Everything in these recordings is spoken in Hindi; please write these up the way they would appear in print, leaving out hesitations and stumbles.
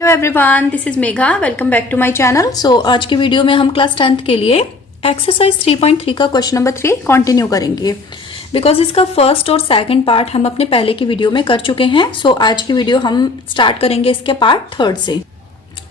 Hello everyone, this is Megha. Welcome back to my channel. So आज की वीडियो में हम क्लास 10th के लिए एक्सरसाइज 3.3 का क्वेश्चन नंबर 3 कंटिन्यू करेंगे बिकॉज इसका फर्स्ट और सेकंड पार्ट हम अपने पहले की वीडियो में कर चुके हैं। सो आज की वीडियो हम स्टार्ट करेंगे इसके पार्ट 3 से।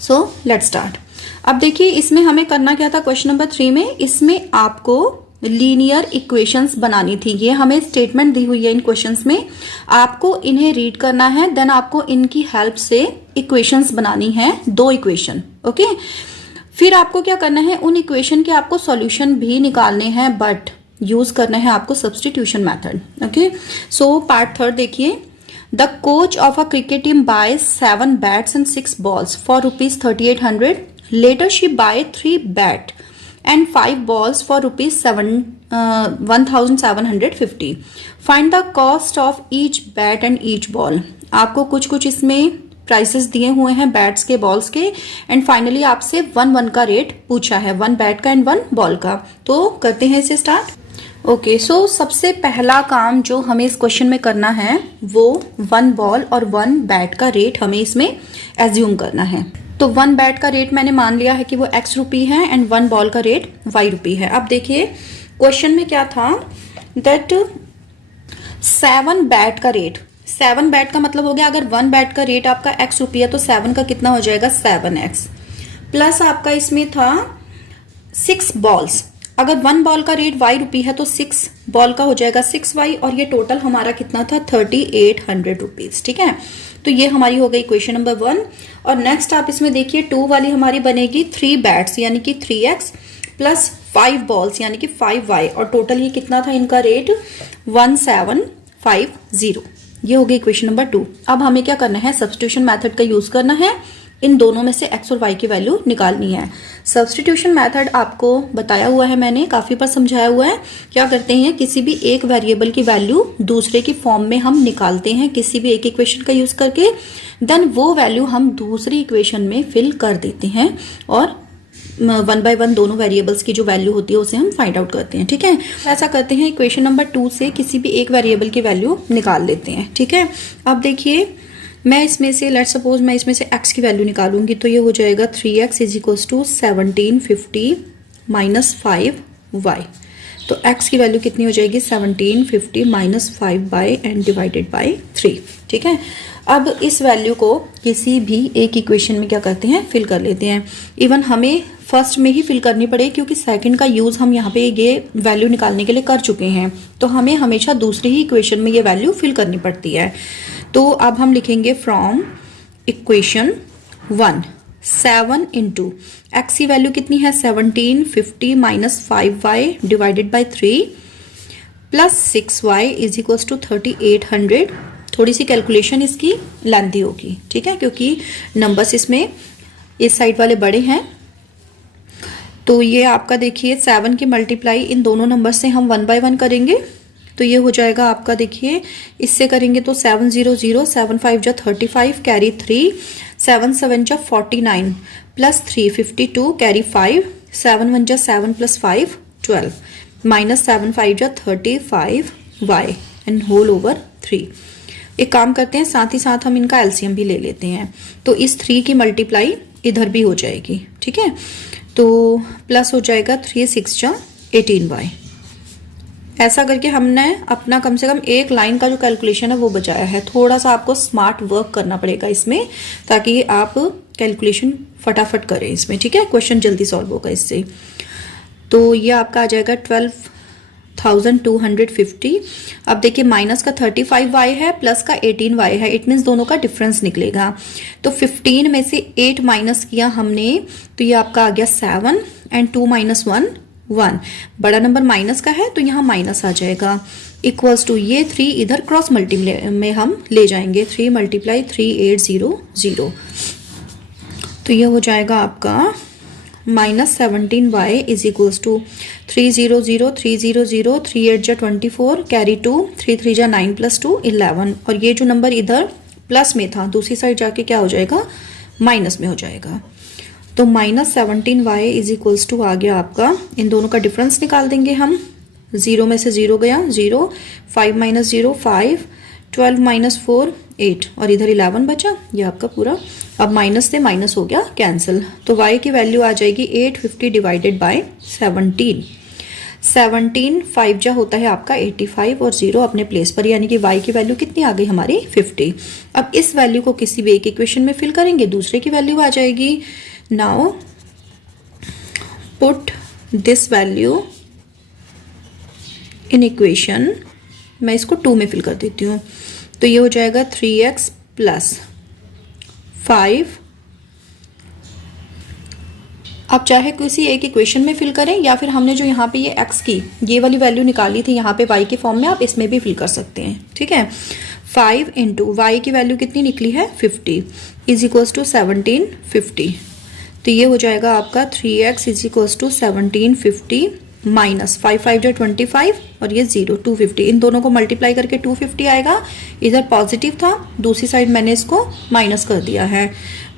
So let's start. अब देखिए इसमें हमें करना क्या था क्वेश्चन नंबर 3 में। इसमें आपको लीनियर इक्वेशंस बनानी थी। ये हमें स्टेटमेंट दी हुई है इन क्वेश्चंस में, आपको इन्हें रीड करना है, देन आपको इनकी हेल्प से इक्वेशंस बनानी है, 2 इक्वेशन। ओके, फिर आपको क्या करना है, उन इक्वेशन के आपको सॉल्यूशन भी निकालने हैं, बट यूज करना है आपको substitution method. Okay, so part 3 देखिए। The coach of a cricket team buy 7 bats and 6 balls for ₹3800। Later she buy 3 bat and 5 balls for ₹1750. Find the cost of each bat and each ball. आपको कुछ इसमें प्राइसेस दिए हुए हैं बैट्स के, बॉल्स के, एंड फाइनली आपसे 1 का रेट पूछा है, 1 बैट का एंड 1 बॉल का। तो करते हैं इसे स्टार्ट। ओके, सो सबसे पहला काम जो हमें इस क्वेश्चन में करना है वो 1 बॉल और 1 बैट का रेट हमें इसमें एज्यूम करना है। तो 1 बैट का रेट मैंने मान लिया है कि वो X रुपी है एंड 1 बॉल का रेट Y रुपी है। अब देखिए क्वेश्चन में क्या था, दैट 7 बैट का रेट, 7 बैट का मतलब हो गया अगर 1 बैट का रेट आपका X रुपी है तो 7 का कितना हो जाएगा 7X, प्लस आपका इसमें था 6 बॉल्स। अगर 1 बॉल का रेट Y रुपी है तो 6 बॉल का हो जाएगा 6Y, और ये टोटल हमारा कितना था 3800 रुपीज। ठीक है, तो ये हमारी हो गई क्वेश्चन नंबर 1। और नेक्स्ट आप इसमें देखिए 2 वाली हमारी बनेगी 3 बैट्स यानी कि 3X प्लस 5 बॉल्स यानी कि 5Y, और टोटल ये कितना था इनका रेट 1750। ये हो गई इक्वेशन नंबर 2। अब हमें क्या करना है, सब्स्टिट्यूशन मेथड का यूज करना है, इन दोनों में से X और Y की वैल्यू निकालनी है। सब्स्टिट्यूशन मेथड आपको बताया हुआ है मैंने, काफी बार समझाया हुआ है। क्या करते हैं, किसी भी एक वेरिएबल की वैल्यू दूसरे की फॉर्म में हम निकालते हैं किसी भी एक इक्वेशन का यूज करके, देन वो वैल्यू हम दूसरी इक्वेशन में फिल कर देते हैं और 1 by 1 दोनों वेरिएबल्स की जो वैल्यू होती है उसे हम फाइंड आउट करते हैं। ठीक है, ऐसा करते हैं, इक्वेशन नंबर 2 से किसी भी एक वेरिएबल की वैल्यू निकाल लेते हैं। ठीक है, अब देखिए मैं इसमें से लेट्स सपोज मैं इसमें से x की वैल्यू निकालूंगी, तो ये हो जाएगा 3x is equal to 1750 minus 5y। तो x की वैल्यू कितनी हो जाएगी 1750 minus 5y and divided by 3। ठीक है, अब इस वैल्यू को किसी भी एक इक्वेशन में क्या करते हैं, फिल कर लेते हैं। इवन हमें फर्स्ट में ही फिल करनी पड़ेगी क्योंकि सेकंड का यूज हम यहाँ पे ये वैल्यू निकालने के लिए कर चुके हैं, तो हमें हमेशा दूसरी ही इक्वेशन में ये वैल्यू फिल करनी पड़ती है। तो अब हम लिखेंगे फ्रॉम इक्वेशन 1 7 इंटू एक्स की वैल्यू कितनी है 1750 minus 5y divided by 3 plus 6y is equal to 3800। थोड़ी सी कैलकुलेशन इसकी लेंथी होगी, ठीक है, क्योंकि नंबर्स इसमें इस साइड वाले बड़े हैं। तो ये आपका देखिए 7 की मल्टीप्लाई इन दोनों नंबर से हम 1 by 1 करेंगे, तो ये हो जाएगा आपका, देखिए इससे करेंगे तो 700 7 5 जा 35 कैरी 3 7 7 जा 49 प्लस 3 52 कैरी 5 7 1 जा 7 प्लस 5 12 माइनस 7 5 जा 35y एंड होल ओवर 3। एक काम करते हैं, साथ ही साथ हम इनका एलसीएम भी ले लेते हैं, तो इस 3 की मल्टीप्लाई इधर भी हो जाएगी। ठीक है, तो प्लस हो जाएगा 3 6 जा 18y। ऐसा करके हमने अपना कम से कम एक लाइन का जो कैलकुलेशन है वो बचाया है। थोड़ा सा आपको स्मार्ट वर्क करना पड़ेगा इसमें ताकि आप कैलकुलेशन फटाफट करें इसमें। ठीक है, क्वेश्चन जल्दी सॉल्व होगा इससे। तो ये आपका आ जाएगा 12,250। अब देखिए माइनस का 35y है, प्लस का 18y है, इट मीन्स दोनों का डिफरेंस निकलेगा। तो 15 में से 8 माइनस किया हमने, तो ये आपका आ गया 7 एंड 2 माइनस 1 1। बड़ा नंबर माइनस का है तो यहाँ माइनस आ जाएगा, इक्वल्स टू ये 3 इधर क्रॉस मल्टीप्लाई में हम ले जाएंगे, 3 मल्टीप्लाई 3800। तो ये हो जाएगा आपका minus 17y is equals to 300 300 3 8 जा 24 कैरी 2 3 3 जा 9 प्लस 2 11, और ये जो नंबर इधर प्लस में था दूसरी साइड जाके क्या हो जाएगा माइनस में हो जाएगा। तो minus 17y is equals to आ गया आपका, इन दोनों का डिफरेंस निकाल देंगे हम, 0 में से 0 गया 0, 5 माइनस 0 5, 12 माइनस 4 8, और इधर 11 बचा, ये आपका पूरा अब माइनस से माइनस हो गया कैंसिल, तो y की वैल्यू आ जाएगी 850 डिवाइडेड बाय 17। 17 5 जा होता है आपका 85 और 0 अपने प्लेस पर, यानी कि y की वैल्यू कितनी आ गई हमारी 50। अब इस वैल्यू को किसी भी एक इक्वेशन में फिल करेंगे, दूसरे की वैल्यू आ जाएगी। Now put this value in equation, मैं इसको 2 में फिल कर देती हूँ, तो ये हो जाएगा 3x प्लस 5। आप चाहे किसी एक इक्वेशन में फिल करें या फिर हमने जो यहाँ पे ये x की ये वाली वैल्यू निकाली थी यहाँ पे y के फॉर्म में, आप इसमें भी फिल कर सकते हैं, ठीक है। 5 इंटू वाई की वैल्यू कितनी निकली है 50 इज इक्वल्स टू 1750, तो ये हो जाएगा आपका 3x is equals to 1750 minus 5 5 जो 25 और ये 0 250, इन दोनों को मल्टीप्लाई करके 250 आएगा। इधर पॉजिटिव था, दूसरी साइड मैंने इसको माइनस कर दिया है,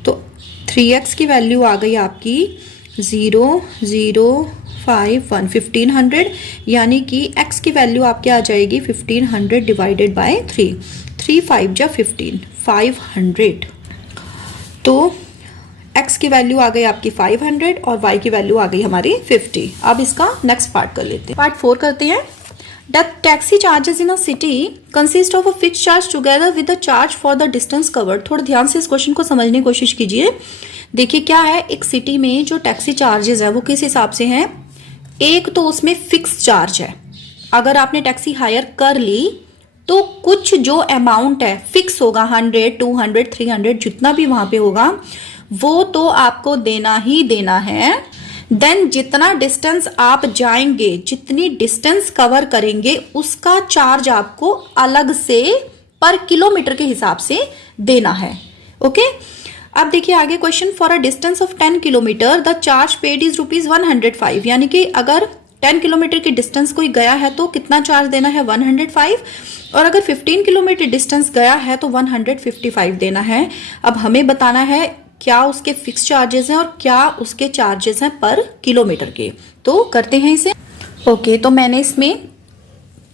तो 3x की वैल्यू आ गई आपकी 0051 1500, यानी कि x की वैल्यू आपके आ जाएगी 1500 डिवाइडेड बाय 3। 3 5 जा 15 500, तो x की वैल्यू आ गई आपकी 500 और y की वैल्यू आ गई हमारी 50। अब इसका नेक्स्ट पार्ट कर लेते हैं, पार्ट 4 करते हैं। The taxi charges in a city consist of a fix charge together with the charge for the distance covered. थोड़ा ध्यान से इस क्वेश्चन को समझने की कोशिश कीजिए। देखिए क्या है, एक सिटी में जो टैक्सी चार्जेस है वो किस हिसाब से हैं। एक तो उसमें फिक्स चार्ज है, अगर आपने टैक्सी हायर कर ली तो कुछ जो अमाउंट है फिक्स होगा, 100 200 300 जितना भी वहां पे होगा वो तो आपको देना ही देना है। देन जितना डिस्टेंस आप जाएंगे, जितनी डिस्टेंस कवर करेंगे, उसका चार्ज आपको अलग से पर किलोमीटर के हिसाब से देना है। ओके, अब देखिए आगे question, for a distance of 10 kilometre the charge paid is ₹105, यानी कि अगर 10 किलोमीटर की डिस्टेंस कोई गया है तो कितना चार्ज देना है 105, और अगर 15 किलोमीटर डिस्टेंस गया है तो 155 देना है। अब हमें बताना है क्या उसके फिक्स चार्जेस हैं और क्या उसके चार्जेस हैं पर किलोमीटर के, तो करते हैं इसे। ओके, तो मैंने इसमें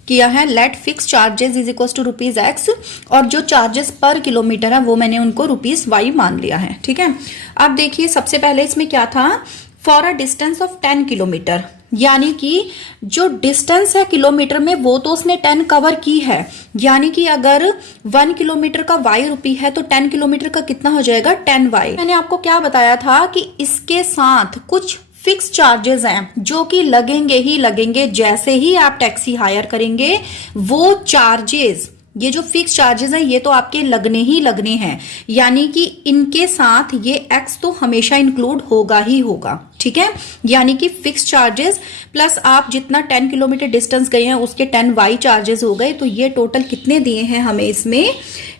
किया है let fix charges is equal to ₹x, और जो चार्जेस पर किलोमीटर है वो मैंने उनको ₹y मान लिया है, ठीक है। अब देखिए सबसे पहले इसमें क्या था, for a distance of 10 kilometre, यानी कि जो डिस्टेंस है किलोमीटर में वो तो उसने 10 कवर की है, यानी कि अगर 1 किलोमीटर का y रुपी है तो 10 किलोमीटर का कितना हो जाएगा 10y। मैंने आपको क्या बताया था कि इसके साथ कुछ फिक्स चार्जेस हैं जो कि लगेंगे ही लगेंगे, जैसे ही आप टैक्सी हायर करेंगे वो चार्जेस, ये जो फिक्स चार्जेस हैं ये तो आपके लगने ही लगने हैं, यानी कि इनके साथ ये x तो हमेशा इंक्लूड होगा ही होगा, ठीक है। यानी कि फिक्स चार्जेस प्लस आप जितना 10 किलोमीटर डिस्टेंस गए हैं उसके 10y चार्जेस हो गए, तो ये टोटल कितने दिए हैं हमें इसमें,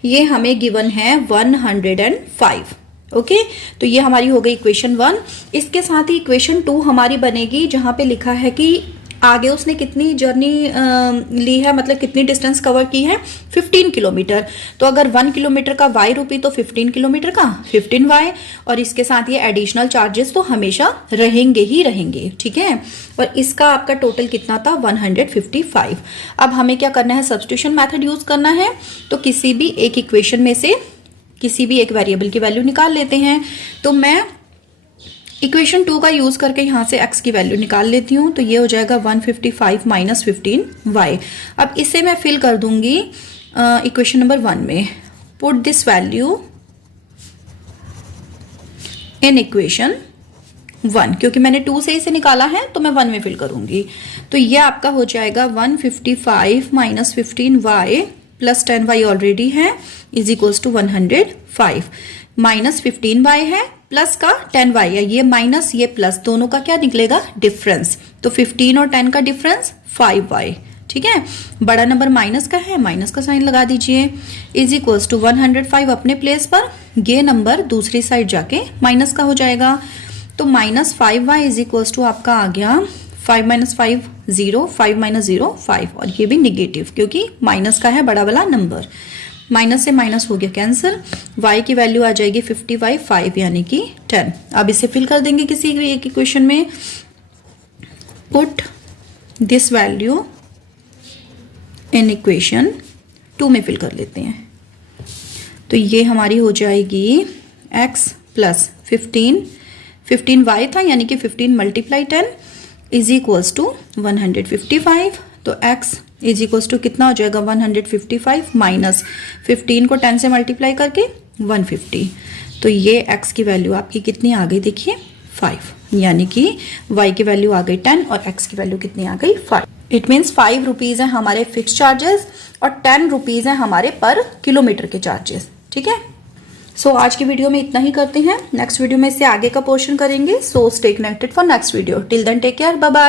ये हमें गिवन है 105। ओके, तो ये हमारी हो गई इक्वेशन 1। इसके साथ ही इक्वेशन 2 हमारी बनेगी जहां पे लिखा है कि आगे उसने कितनी जर्नी ली है, मतलब कितनी डिस्टेंस कवर की है 15 किलोमीटर, तो अगर 1 किलोमीटर का y रुपी तो 15 किलोमीटर का 15y, और इसके साथ ये एडिशनल चार्जेस तो हमेशा रहेंगे ही रहेंगे, ठीक है। और इसका आपका टोटल कितना था 155। अब हमें क्या करना है, सब्स्टिट्यूशन मेथड यूज करना है, तो किसी भी एक इक्वेशन में से किसी भी एक वेरिएबल की वैल्यू निकाल लेते हैं। तो मैं इक्वेशन 2 का यूज करके यहां से x की वैल्यू निकाल लेती हूं, तो ये हो जाएगा 155 माइनस 15y। अब इसे मैं फिल कर दूंगी इक्वेशन नंबर 1 में। Put this value in equation 1, क्योंकि मैंने 2 से इसे निकाला है तो मैं 1 में फिल करूंगी, तो ये आपका हो जाएगा 155 minus 15y plus 10y already है is equals to 105, minus 15y है प्लस का 10y है, ये माइनस ये प्लस दोनों का क्या निकलेगा डिफरेंस, तो 15 और 10 का डिफरेंस 5y, ठीक है। बड़ा नंबर माइनस का है, माइनस का साइन लगा दीजिए, इज इक्वल्स टू 105 अपने प्लेस पर, ये नंबर दूसरी साइड जाके माइनस का हो जाएगा, तो minus 5y is equals to आपका आ गया 5 माइनस 5 0, 5 माइनस 0 5, और ये भी निगेटिव क्योंकि माइनस का है बड़ा वाला नंबर, माइनस से माइनस हो गया कैंसिल, y की वैल्यू आ जाएगी 50/5 यानी कि 10। अब इसे फिल कर देंगे किसी भी एक इक्वेशन में। Put this value in equation 2 में फिल कर लेते हैं, तो ये हमारी हो जाएगी x प्लस 15 y था, यानी कि 15 मल्टीप्लाई 10 इज इक्वल्स टू 155। तो x इज इक्वल्स टू कितना हो जाएगा 155 माइनस 15 को 10 से मल्टीप्लाई करके 150। तो ये x की वैल्यू आपकी कितनी आ गई, देखिए 5, यानी कि y की वैल्यू आ गई 10 और x की वैल्यू कितनी आ गई 5। इट मीन्स 5 रुपीज है हमारे फिक्स चार्जेस और 10 रुपीज है हमारे पर किलोमीटर के चार्जेस। ठीक है, सो आज की वीडियो में इतना ही करते हैं। नेक्स्ट वीडियो में इससे आगे का पोर्शन करेंगे। So stay connected for next video. Till then take care, bye bye.